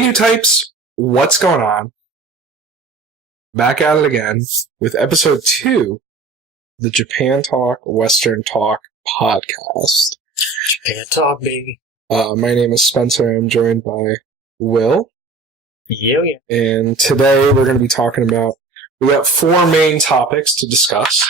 Hey, new types, what's going on? Back at it again with episode 2, the Japan Talk, Western Talk podcast. Japan Talk, baby. My name is Spencer. I'm joined by Will. Yeah. And today we're going to be talking about, we got 4 main topics to discuss.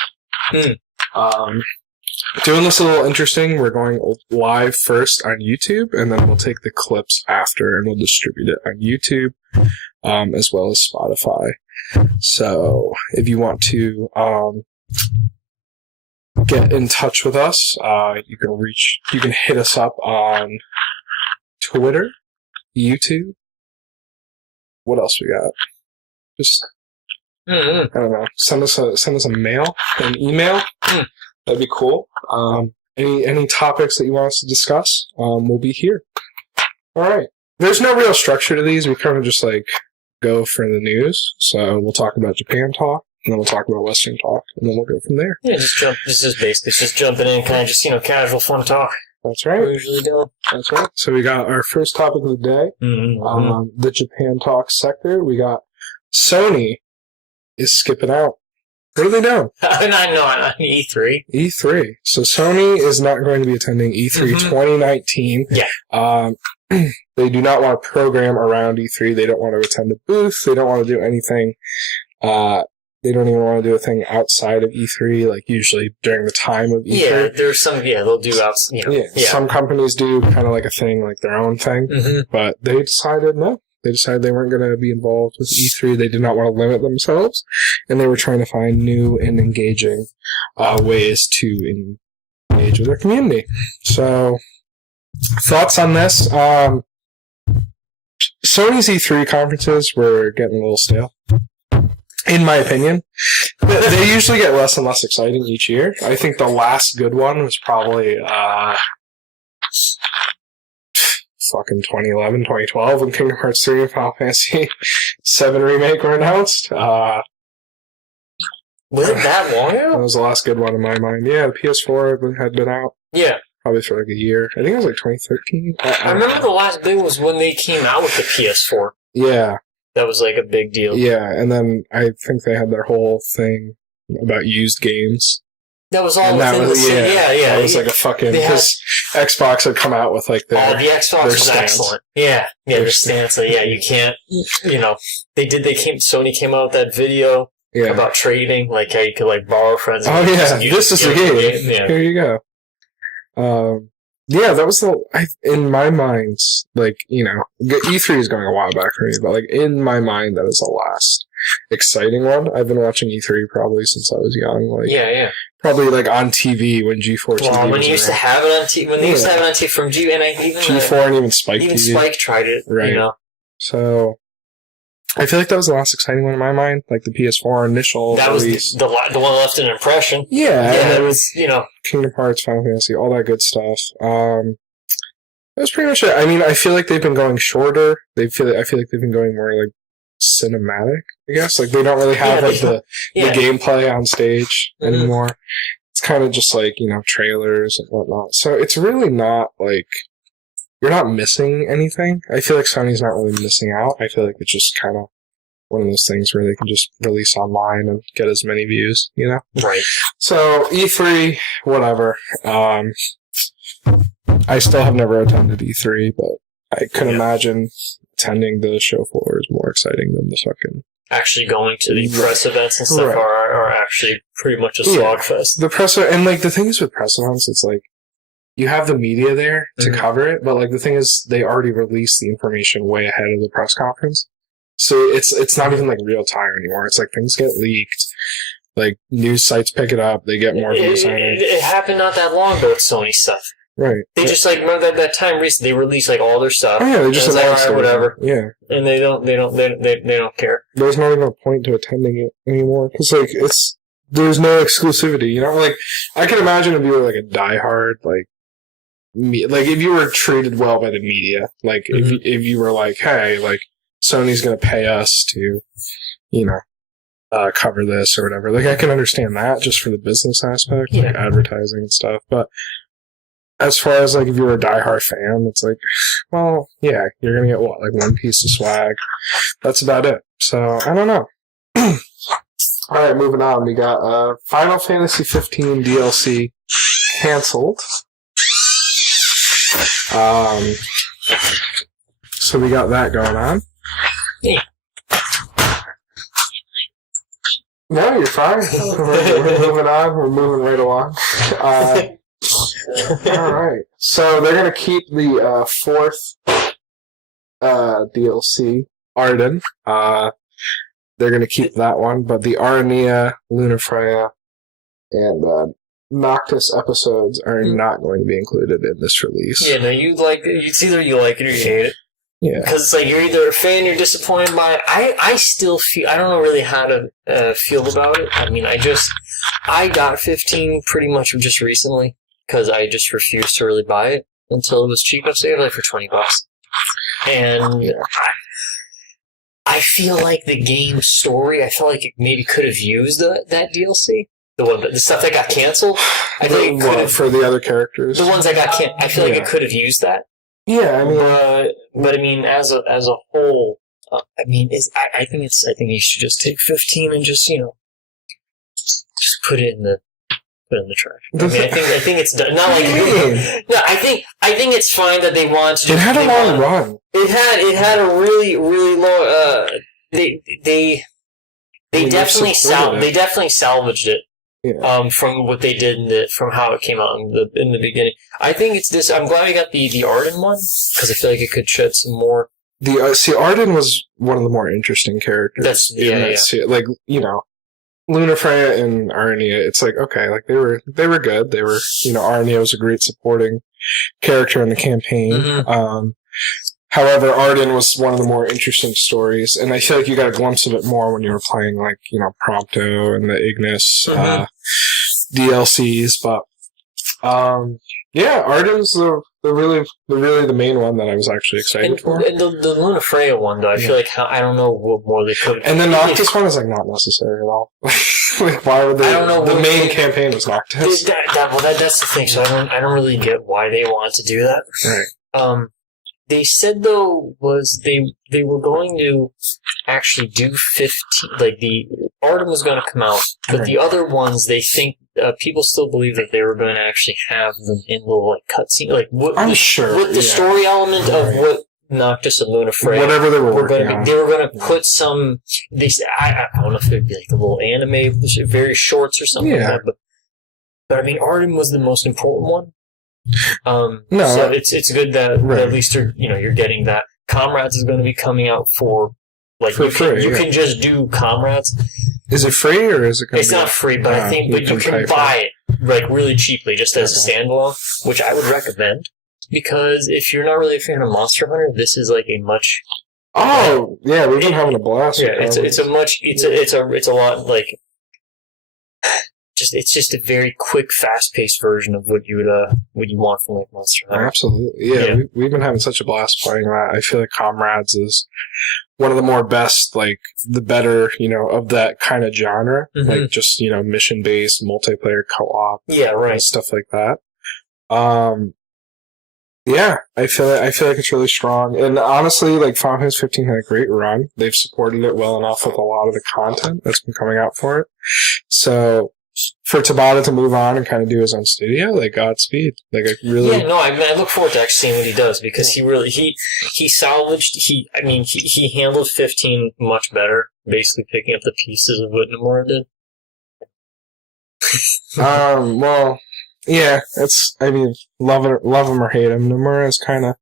Doing this a little interesting. We're going live first on YouTube, and then we'll take the clips after and we'll distribute it on YouTube, as well as Spotify. So if you want to get in touch with us, you can hit us up on Twitter, YouTube. What else we got? Just I don't know. Send us a mail, an email. That'd be cool. Any topics that you want us to discuss, we'll be here. All right. There's no real structure to these. We kind of just go for the news. So we'll talk about Japan talk, and then we'll talk about Western talk, and then we'll go from there. Yeah, this is basically just jumping in, kind of just, casual fun talk. That's right. We usually do. That's right. So we got our first topic of the day, the Japan talk sector. We got Sony is skipping out. What are they doing? I know, on E3. E3. So Sony is not going to be attending E3 2019. Yeah. They do not want to program around E3. They don't want to attend a booth. They don't want to do anything. They don't even want to do a thing outside of E3, like usually during the time of E3. Yeah, there's some, they'll do Some companies do kind of like a thing, like their own thing. But they decided no. They decided they weren't going to be involved with E3. They did not want to limit themselves, and they were trying to find new and engaging ways to engage with their community. So, thoughts on this? Sony's E3 conferences were getting a little stale, in my opinion. They usually get less and less exciting each year. I think the last good one was probably fucking 2011, 2012 when Kingdom Hearts 3 and Final Fantasy 7 Remake were announced. Was it that long ago? That was the last good one in my mind. Yeah, the PS4 had been out. Yeah. Probably for a year. I think it was 2013. I remember the last big was when they came out with the PS4. Yeah. That was a big deal. Yeah, and then I think they had their whole thing about used games. That was all within the same. Yeah. It was a fucking, because Xbox had come out with the Xbox was excellent. Yeah, their stance. Yeah, you can't, Sony came out with that video about trading, how you could borrow friends. Oh yeah, this is the game. Yeah. Here you go. That was in my mind, E3 is going a while back for me, but in my mind, that is the last exciting one. I've been watching E3 probably since I was young. Probably on TV when G4 TV. Well, when you used to have it on TV, from G, and even G4 and even Spike even TV. Spike tried it, right? So I feel that was the last exciting one in my mind, the PS4 initial release. That was the one that left an impression. Yeah, and it was Kingdom Hearts, Final Fantasy, all that good stuff. That was pretty much it. I mean, I feel like they've been going shorter. I feel like they've been going more cinematic, I guess. They don't really have the gameplay on stage anymore. It's kind of just trailers and whatnot. So it's really not you're not missing anything. I feel like Sony's not really missing out. I feel like it's just kind of one of those things where they can just release online and get as many views, Right. So E3, whatever. I still have never attended E3, but I could imagine attending the show floor is more exciting than the fucking... Actually going to the press events and stuff are actually pretty much a slogfest. The press... And, the thing is with press events, it's you have the media there to cover it, but, the thing is, they already released the information way ahead of the press conference. So it's not even, real time anymore. It's things get leaked. News sites pick it up. They get more views on it. It happened not that long ago with Sony stuff. Right. They just remember that time recently they released all their stuff. Oh yeah, they just announced it. Whatever. Yeah. And they don't care. There's not even a point to attending it anymore because there's no exclusivity. I can imagine if you were a diehard if you were treated well by the media, if you were hey, Sony's gonna pay us to, cover this or whatever. I can understand that just for the business aspect, advertising and stuff, but. as far as like if you're a diehard fan, it's like, well, yeah, you're gonna get what, like one piece of swag. That's about it. So I don't know. All right, moving on. We got Final Fantasy 15 DLC canceled. So we got that going on. Yeah. No, you're fine. We're moving on. We're moving right along. All right. So they're going to keep the fourth DLC, Arden. They're going to keep that one, but the Arania, Lunafreya, and Noctis episodes are not going to be included in this release. Yeah, no, it's either you like it or you hate it. Yeah. Because it's like you're either a fan, you're disappointed by it. I still feel, I don't know really how to feel about it. I mean, I got 15 pretty much just recently because I just refused to really buy it until it was cheap. I've saved like for $20. And Yeah. I feel like the game story, I feel like it maybe could have used that DLC. The stuff that got canceled. I think for the other characters. The ones that got canceled. I feel like it could have used that. Yeah, I mean, but I mean, as a whole, I mean, I think you should just take 15 and just just put it in the trash. I mean, I think it's done. Not like no, I think it's fine that they want to. It had a long run. It had a really long. They definitely salvaged it. Yeah. From what they did from how it came out in the beginning. I think it's this. I'm glad we got the Arden one because I feel like it could shed some more. Arden was one of the more interesting characters. Like Lunafreya and Arania. It's like okay, like they were good. They were Arania was a great supporting character in the campaign. Mm-hmm. However, Arden was one of the more interesting stories, and I feel like you got a glimpse of it more when you were playing, like, Prompto and the Ignis DLCs. But Arden's the main one that I was actually excited for. And the Lunafreya one, though, I feel like I don't know what more they could. And the Noctis one is like not necessary at all. Like, why would they? I don't know. The main campaign was Noctis. That's the thing. So I don't really get why they want to do that. Right. They said, though, was they were going to actually do 15, like the Arden was going to come out, but the other ones, they think, people still believe that they were going to actually have them in little, like, cutscene, like, with the story element of what Noctis and Lunafreya, whatever they were working on. They were going to put some, I don't know if it would be like a little anime, very shorts or something like that, but I mean, Arden was the most important one. So it's good that at least you're getting that. Comrades is going to be coming out for free. You can just do Comrades. Is it free or is it? It's not free, but I think you can buy it like really cheaply just as a standalone, which I would recommend because if you're not really a fan of Monster Hunter, this is like a much. Oh yeah, we've been having a blast. Yeah, it's a lot like. It's just a very quick, fast-paced version of what you want from like Monster Hunter. Absolutely, yeah. We've been having such a blast playing that. I feel like Comrades is one of the more best, like the better, of that kind of genre, like just mission-based multiplayer co-op, and stuff like that. I feel like it's really strong, and honestly, like Final Fantasy 15 had a great run. They've supported it well enough with a lot of the content that's been coming out for it. So. For Tabata to move on and kind of do his own studio, like Godspeed. Like I really, I look forward to actually seeing what he does because he salvaged. He handled 15 much better, basically picking up the pieces of what Nomura did. love him or hate him. Nomura is kind of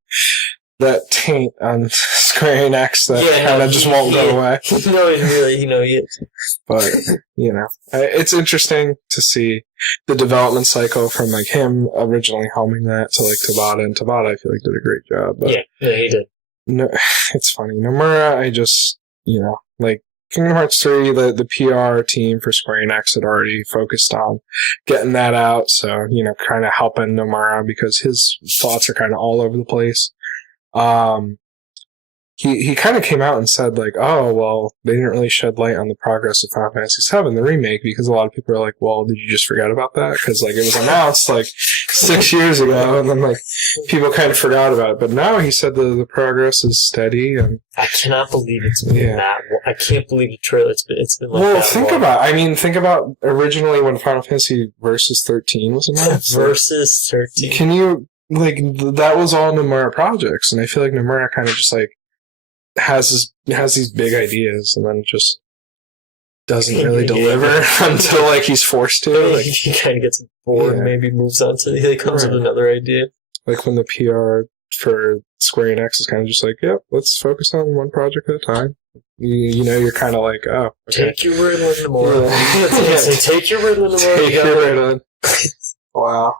that taint on Square Enix that kind of just won't go away. He is. But, it's interesting to see the development cycle from, like, him originally helming that to, like, Tabata. And Tabata, I feel like, did a great job. But he did. No, it's funny. Nomura, I just, like, Kingdom Hearts 3, the PR team for Square Enix had already focused on getting that out. So, kind of helping Nomura because his thoughts are kind of all over the place. He kind of came out and said, like, oh, well, they didn't really shed light on the progress of Final Fantasy VII, the remake, because a lot of people are like, well, did you just forget about that? Because, like, it was announced, like, 6 years ago, and then like people kind of forgot about it. But now he said the progress is steady, and I cannot believe it's been that. I can't believe the trailer. It's been like well, that. Think about originally when Final Fantasy Versus 13 was announced. Versus 13. Can you that was all Nomura projects, and I feel like Nomura kind of just like has these big ideas, and then just doesn't really deliver until like he's forced to. Like, he kind of gets bored, and maybe moves on to comes with another idea. Like when the PR for Square Enix is kind of just like, yep, let's focus on one project at a time. You know, you're kind of like, oh, okay. Take your Ritalin tomorrow. Take your Ritalin tomorrow. Take your Ritalin. Wow.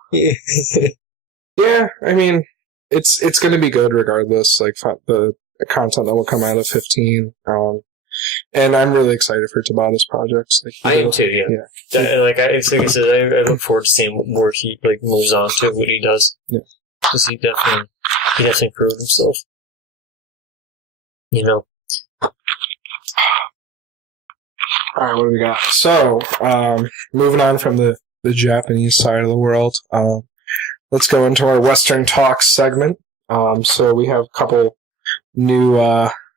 Yeah, I mean, it's going to be good regardless. Like the content that will come out of 15. And I'm really excited for Tabata's projects. Like, I am too. Yeah. Like I said, I look forward to seeing where he like moves on to, what he does. Yeah. Because he definitely proved himself. You know. All right, what do we got? So, moving on from the Japanese side of the world, let's go into our Western Talks segment. So we have a couple new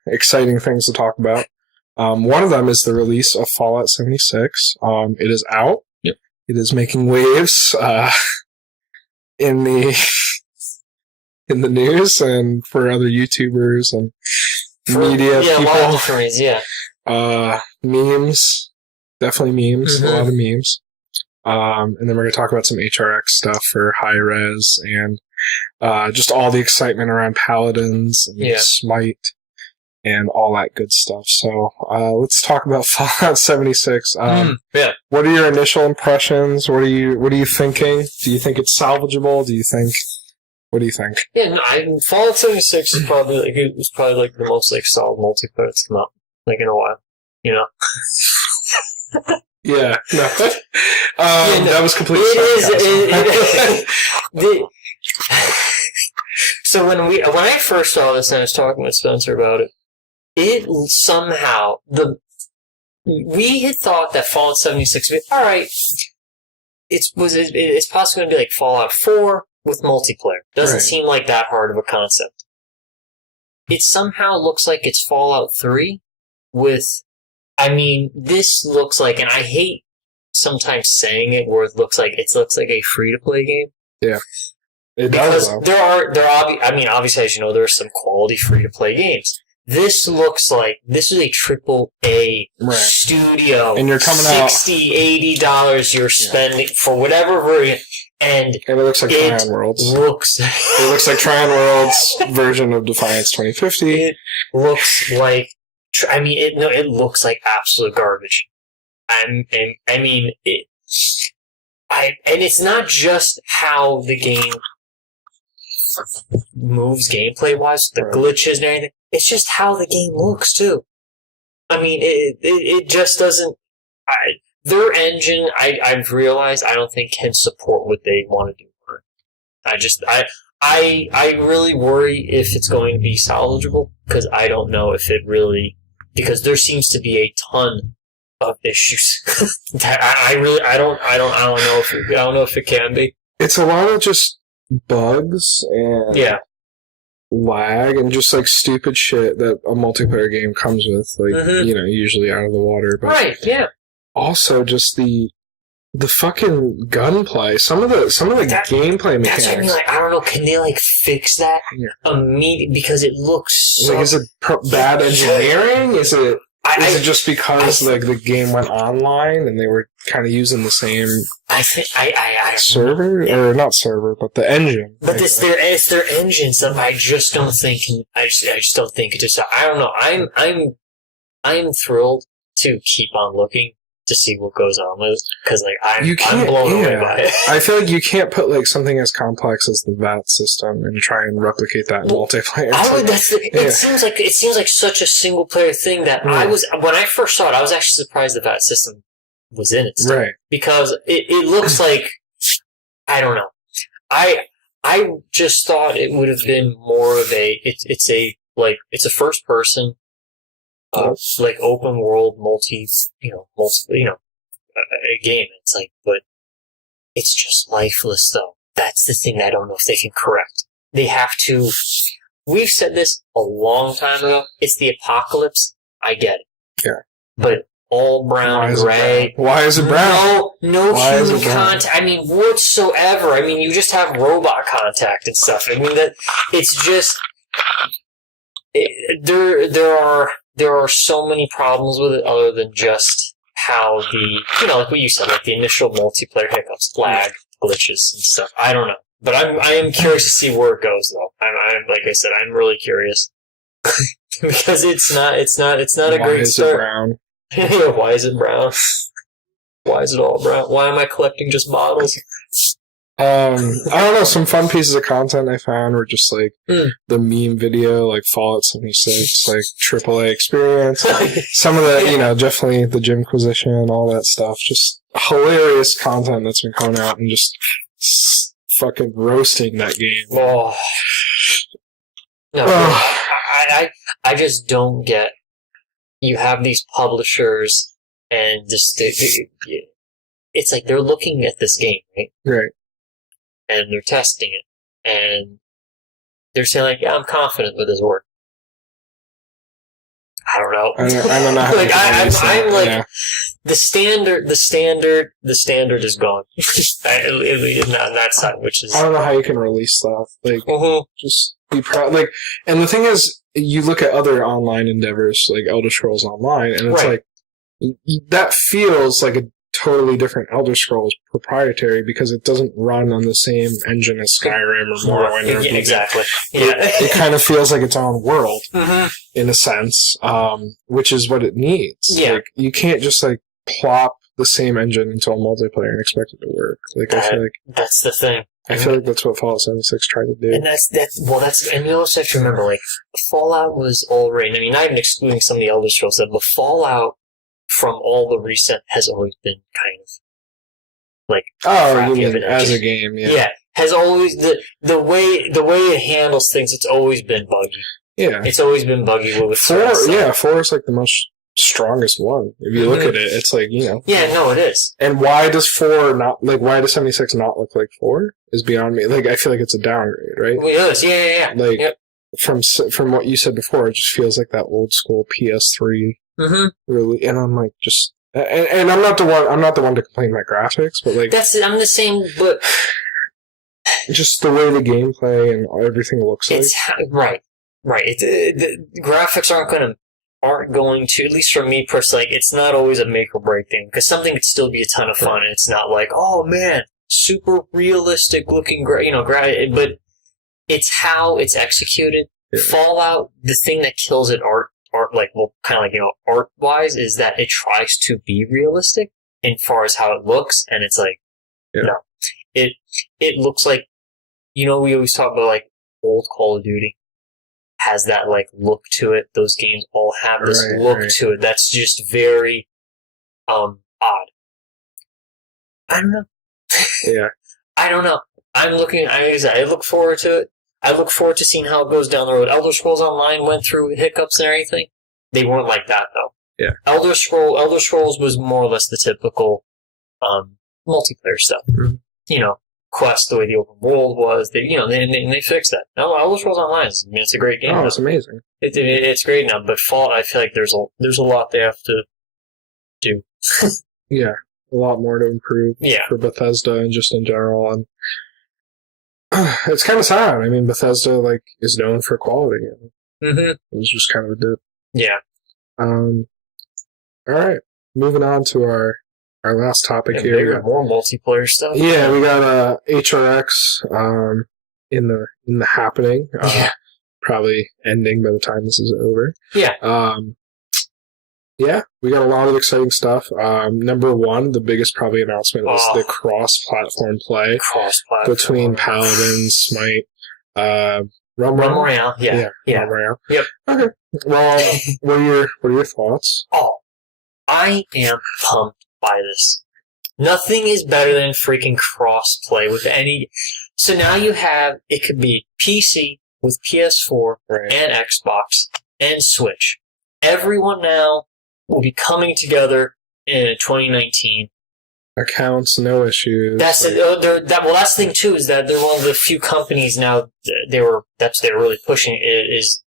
exciting things to talk about. One of them is the release of Fallout 76. It is out. Yep. It is making waves in the news and for other YouTubers and media people. A lot of different ways, memes, definitely memes, mm-hmm. A lot of memes. And then we're going to talk about some HRX stuff for high res and just all the excitement around Paladins and Smite and all that good stuff. So let's talk about Fallout 76. What are your initial impressions? What are you thinking? Do you think it's salvageable? What do you think? Yeah, no, Fallout 76 is probably like the most like solid multiplayer that's come out like in a while. You know. Yeah, no. That was completely sarcasm. So when I first saw this and I was talking with Spencer about it, it somehow we had thought that Fallout 76 would be alright. It's possibly going to be like Fallout 4 with multiplayer. Doesn't seem like that hard of a concept. It somehow looks like it's Fallout 3 with. I mean, this looks like, and I hate sometimes saying it where it looks like a free-to-play game. Yeah, it does. Because obviously, as you know, there are some quality free-to-play games. This looks like this is a AAA studio, and you're coming $60, $80 you're spending for whatever version, and it looks like Tryon Worlds. It looks like Tryon Worlds' version of Defiance 2050. It looks like. It looks like absolute garbage. And it's not just how the game moves gameplay-wise, the glitches and everything. It's just how the game looks, too. I mean, it just doesn't... their engine, I've realized, I don't think can support what they want to do. I really worry if it's going to be salvageable, because I don't know if it really... Because there seems to be a ton of issues that I don't know if it can be. It's a lot of just bugs and lag and just like stupid shit that a multiplayer game comes with, like usually out of the water. But also just the fucking gunplay. Some of the gameplay mechanics. That's what I mean. Like, I don't know. Can they like fix that immediately? Because it looks so. Like, is it bad engineering? Is it just because like the game went online and they were kind of using the same? Server or not server, but the engine. But it's their engine. So I just don't think. I just don't think it just. I don't know. I'm thrilled to keep on looking to see what goes on with it, because like I'm blown away by it. I feel like you can't put like something as complex as the VAT system and try and replicate that in multiplayer. It seems like such a single player thing that when I first saw it, I was actually surprised the VAT system was in it still, right? Because it looks like I don't know. I just thought it would have been more of it's a first person. Like open world multi a game. It's like, but it's just lifeless though. that's the thing that I don't know if they can correct. They have to. We've said this a long time ago. It's the apocalypse. I get it. Yeah. But all brown, gray. Why is it brown? No human contact. I mean, whatsoever. I mean, you just have robot contact and stuff. I mean, that it's just there are so many problems with it other than just how like what you said, like the initial multiplayer hiccups, lag, glitches, and stuff. I don't know, but I am curious to see where it goes though. I'm like I said, I'm really curious because it's not a great start. Brown? Why is it brown? Why is it all brown? Why am I collecting just models? I don't know. Some fun pieces of content I found were just like the meme video, like Fallout 76, like AAA experience. Some of the, definitely the Gymquisition, all that stuff. Just hilarious content that's been coming out and just fucking roasting that game. Oh. No, I just don't get. You have these publishers, and just it's like they're looking at this game, right? Right. And they're testing it, and they're saying like, "Yeah, I'm confident with his work." I don't know. I don't know. Like I'm like the standard is gone. On that side, which is I don't know how you can release that. Like, just be proud. Like, and the thing is, you look at other online endeavors like Elder Scrolls Online, and it's like that feels like a totally different Elder Scrolls proprietary because it doesn't run on the same engine as Skyrim or Morrowind. Yeah, exactly. It kind of feels like its own world in a sense, which is what it needs. Yeah. Like, you can't just like plop the same engine into a multiplayer and expect it to work. Like, I feel like that's the thing. I feel like that's what Fallout 76 tried to do. And and you also have to remember, like, Fallout was already, I mean, not even excluding some of the Elder Scrolls stuff, but Fallout from all the recent has always been kind of like you mean as a game, yeah, has always the way it handles things, it's always been buggy. Yeah, it's always been buggy with 4 is like the most strongest one. If you look at it, it's like, yeah, no, it is. And why does 76 not look like 4 is beyond me. Like, I feel like it's a downgrade, right? Well, it is. Yeah. Like, from what you said before, it just feels like that old school PS3. Really, and I'm like, just, and I'm not the one to complain about graphics, but like, I'm the same, but just the way the gameplay and everything looks right. The graphics aren't going to, at least for me personally, like, it's not always a make or break thing, because something could still be a ton of fun, and it's not like, oh man, super realistic looking, but it's how it's executed. Yeah. Fallout, the thing that kills it art wise, is that it tries to be realistic in far as how it looks, and it's like, no, it looks like, we always talk about like old Call of Duty has that like look to it. Those games all have this look to it that's just very odd. I don't know. Yeah. I don't know. I look forward to it. I look forward to seeing how it goes down the road. Elder Scrolls Online went through hiccups and everything. They weren't like that though. Yeah. Elder Scrolls was more or less the typical multiplayer stuff. Mm-hmm. Quest, the way the open world was, they fixed that. No, Elder Scrolls Online it's a great game. Oh, it's amazing. It's great now, but Fallout, I feel like there's a lot they have to do. Yeah, a lot more to improve for Bethesda and just in general, and it's kind of sad. I mean, Bethesda like is known for quality. It was just kind of a dip. Yeah. All right, moving on to our last topic here. Bigger, more multiplayer stuff. Yeah, we got HRX in the happening. Probably ending by the time this is over. Yeah. Yeah, we got a lot of exciting stuff. Number one, the biggest probably announcement is the cross-platform play between Paladin, Smite, Realm Royale. Yeah. Realm Royale. Yep. Okay. Well, what are your thoughts? Oh, I am pumped by this. Nothing is better than freaking cross-play with any. So now it could be PC with PS4 and Xbox and Switch. Everyone now will be coming together in 2019 accounts, no issues. That's it. That's the thing too, is that they're one of the few companies now they were really pushing is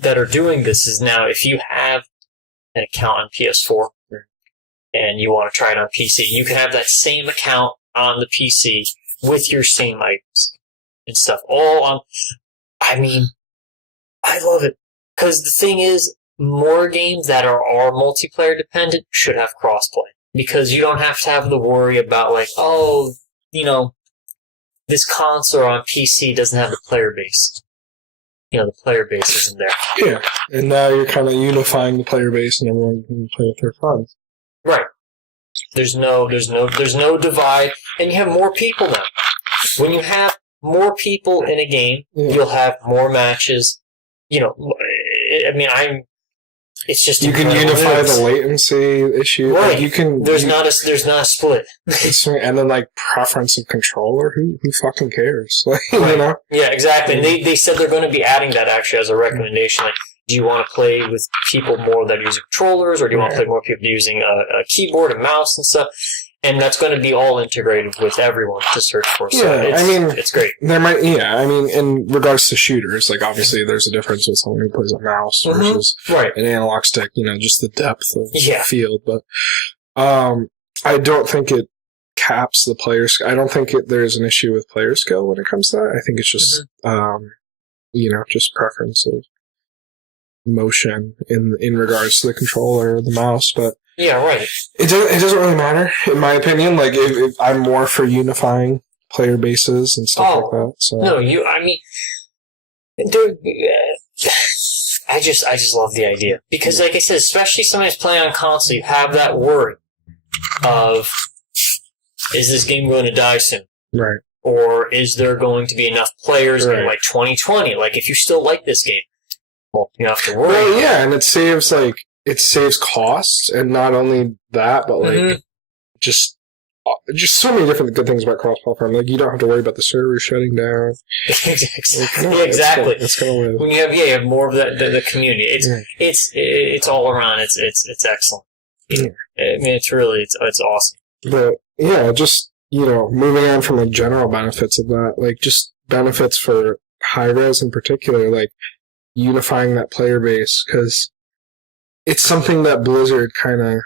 that are doing this. Is now if you have an account on PS4 and you want to try it on PC, you can have that same account on the PC with your same items and stuff. All on. I mean, I love it because the thing is, more games that are multiplayer dependent should have crossplay. Because you don't have to have the worry about, like, oh, this console on PC doesn't have the player base. The player base isn't there. Yeah, and now you're kind of unifying the player base, and everyone can play with their funds. Right. There's no divide, and you have more people now. When you have more people in a game, you'll have more matches. It's just you can unify the latency issue. Right. Like there's not a split. And then like preference of controller. Who fucking cares? Like, right. Yeah, exactly. And they said they're going to be adding that actually as a recommendation. Like, do you want to play with people more that are using controllers, or do you want to play more people using a keyboard and mouse and stuff? And that's going to be all integrated with everyone to search for. So it's great. There might, in regards to shooters, like obviously there's a difference with someone who plays a mouse versus an analog stick. Just the depth of the field. But I don't think it caps the players. I don't think there's an issue with player skill when it comes to that. I think it's just just preference of motion in regards to the controller or the mouse, but. Yeah, right. It doesn't really matter, in my opinion. Like, if I'm more for unifying player bases and stuff like that. So. No, dude, I just love the idea. Because, like I said, especially somebody's playing on console, you have that worry of, is this game going to die soon? Right. Or is there going to be enough players in, like, 2020? Like, if you still like this game, well, you don't have to worry. Well, yeah, and it saves costs, and not only that, but like just so many different good things about cross-platform. Like, you don't have to worry about the server shutting down. Exactly. It's gonna live. When you have more of the community, it's all around. It's excellent. I mean, it's awesome. But just moving on from the general benefits of that, like just benefits for high-res in particular, like unifying that player base, because it's something that Blizzard kind of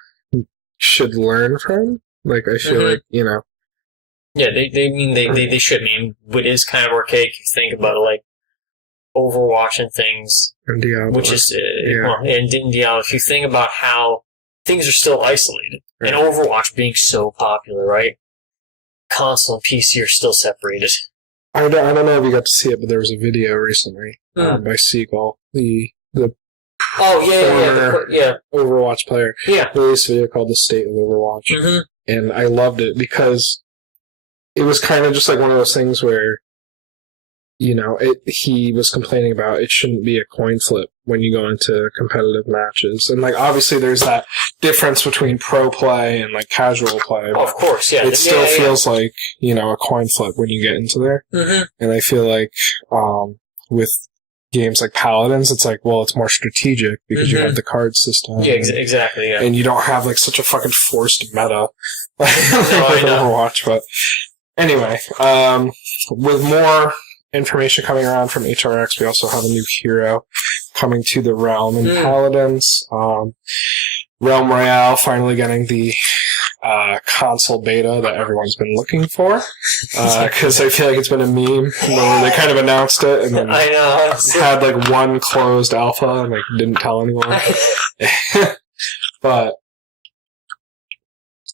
should learn from. Like, I feel like, Yeah, they should. I mean, it is kind of archaic if you think about it, like Overwatch and things. And Diablo. Which is, and Diablo, if you think about how things are still isolated, and Overwatch being so popular, right? Console and PC are still separated. I don't know if you got to see it, but there was a video recently by Seagull, the Overwatch player. Yeah. Released a video called The State of Overwatch. And I loved it because it was kind of just like one of those things where, he was complaining about it shouldn't be a coin flip when you go into competitive matches. And, like, obviously there's that difference between pro play and, like, casual play. Of course, yeah. It still feels like, a coin flip when you get into there. And I feel like with games like Paladins, it's like, well, it's more strategic because you have the card system. Yeah, exactly, yeah. And you don't have, like, such a fucking forced meta like Overwatch. But anyway, with more information coming around from HRX, we also have a new hero coming to the Realm in Paladins. Realm Royale finally getting the console beta that everyone's been looking for, because I feel like it's been a meme where they kind of announced it and then had like one closed alpha and like didn't tell anyone. But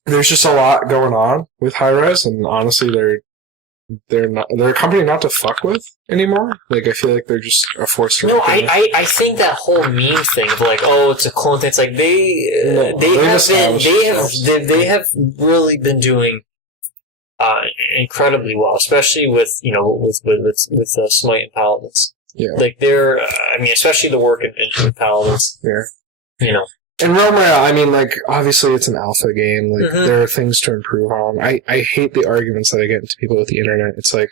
there's just a lot going on with Hi-Rez, and honestly, they're a company not to fuck with anymore. Like, I feel like they're just a force to reckon with. I think that whole meme thing of like, oh, it's a clone thing. It's like they have really been doing incredibly well, especially with Smite and Paladins. Yeah, like they're especially the work in Paladins. Yeah, And Realm Royale, I mean, like, obviously it's an alpha game. Like, there are things to improve on. I hate the arguments that I get into people with the internet. It's like,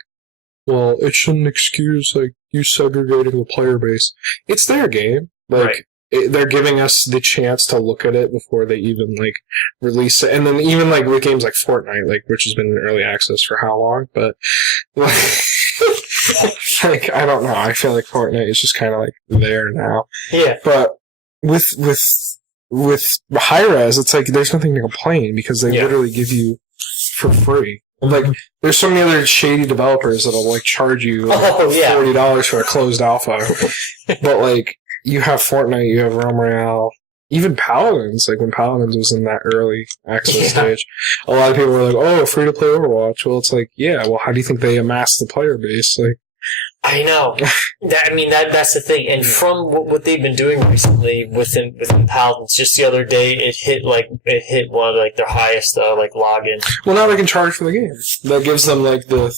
well, it shouldn't excuse, like, you segregating the player base. It's their game. Like, they're giving us the chance to look at it before they even like release it. And then even like with games like Fortnite, like which has been in early access for how long, but like I don't know. I feel like Fortnite is just kind of like there now. Yeah. But with high res, it's like there's nothing to complain because they literally give you for free. Like, there's so many other shady developers that'll like charge you $40 for a closed alpha. But like, you have Fortnite, you have Realm Royale, even Paladins. Like when Paladins was in that early access stage, a lot of people were like, "Oh, free to play Overwatch." Well, it's like, yeah. Well, how do you think they amassed the player base? Like, I know. That's the thing. And from what they've been doing recently within Paladins, just the other day, it hit one of like their highest like login. Well, now they can charge for the game. That gives them like the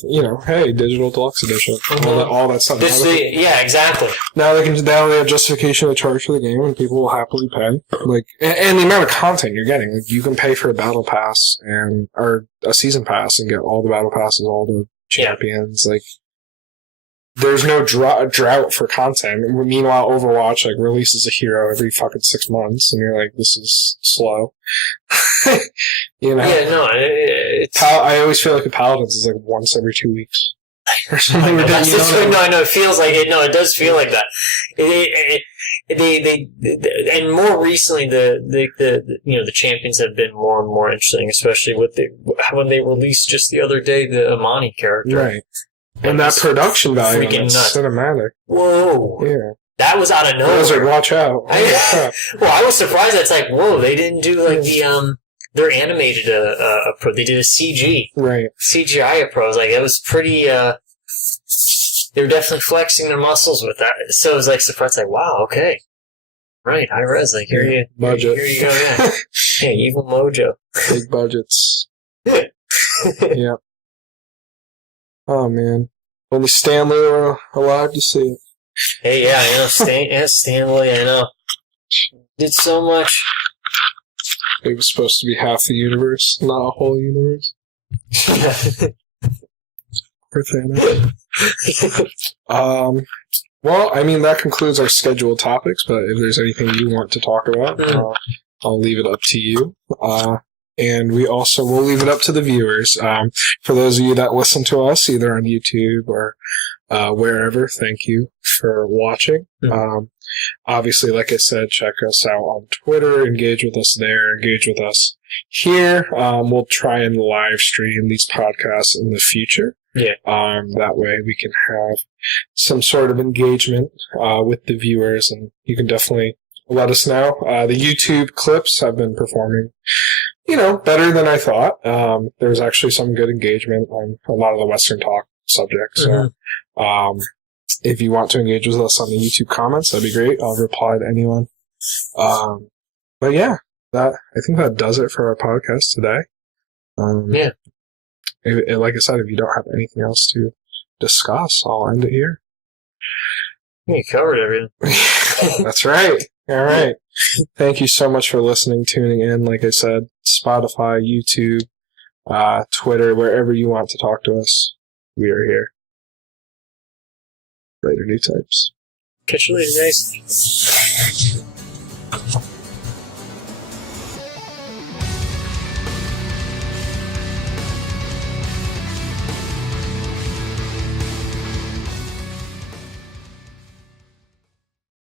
hey, digital deluxe edition, all that stuff. Exactly. Now they have justification to charge for the game, and people will happily pay. Like, and the amount of content you're getting, like you can pay for a battle pass or a season pass and get all the battle passes, all the champions, like. There's no drought for content. Meanwhile, Overwatch like releases a hero every fucking 6 months, and you're like, this is slow. Yeah, no. I always feel like a Paladins is like once every 2 weeks or something. No, it feels like it. No, it does feel like that. And more recently, the champions have been more and more interesting, especially when they released just the other day the Amani character, right? And that production value on that cinematic. Whoa. Yeah. That was out of nowhere. I was like, watch out. Well, I was surprised. It's like, whoa, they didn't do like their animated they did a CG. Right. CGI approach. Like, it was pretty, they were definitely flexing their muscles with that. So it was like surprised, like, wow, okay. Right, high res, like, here you go, yeah. Yeah, evil mojo. Big budgets. Yeah. Oh, man. Only Stanley were alive to see it. Hey, yeah, I know. Stanley, I know. Did so much. It was supposed to be half the universe, not a whole universe. Poor Thanos. Well, I mean, that concludes our scheduled topics, but if there's anything you want to talk about, I'll leave it up to you. And we also will leave it up to the viewers. For those of you that listen to us, either on YouTube or wherever, thank you for watching. Obviously, like I said, check us out on Twitter, engage with us there, engage with us here. We'll try and live stream these podcasts in the future. Yeah. That way we can have some sort of engagement with the viewers, and you can definitely let us know. The YouTube clips have been performing better than I thought. There's actually some good engagement on a lot of the Western talk subjects. So, if you want to engage with us on the YouTube comments, that'd be great. I'll reply to anyone. But yeah, I think that does it for our podcast today. Like I said, if you don't have anything else to discuss, I'll end it here. You covered everything. That's right. All right. Thank you so much for listening, tuning in. Like I said, Spotify, YouTube, Twitter, wherever you want to talk to us, we are here. Later, new types. Catch you later, guys.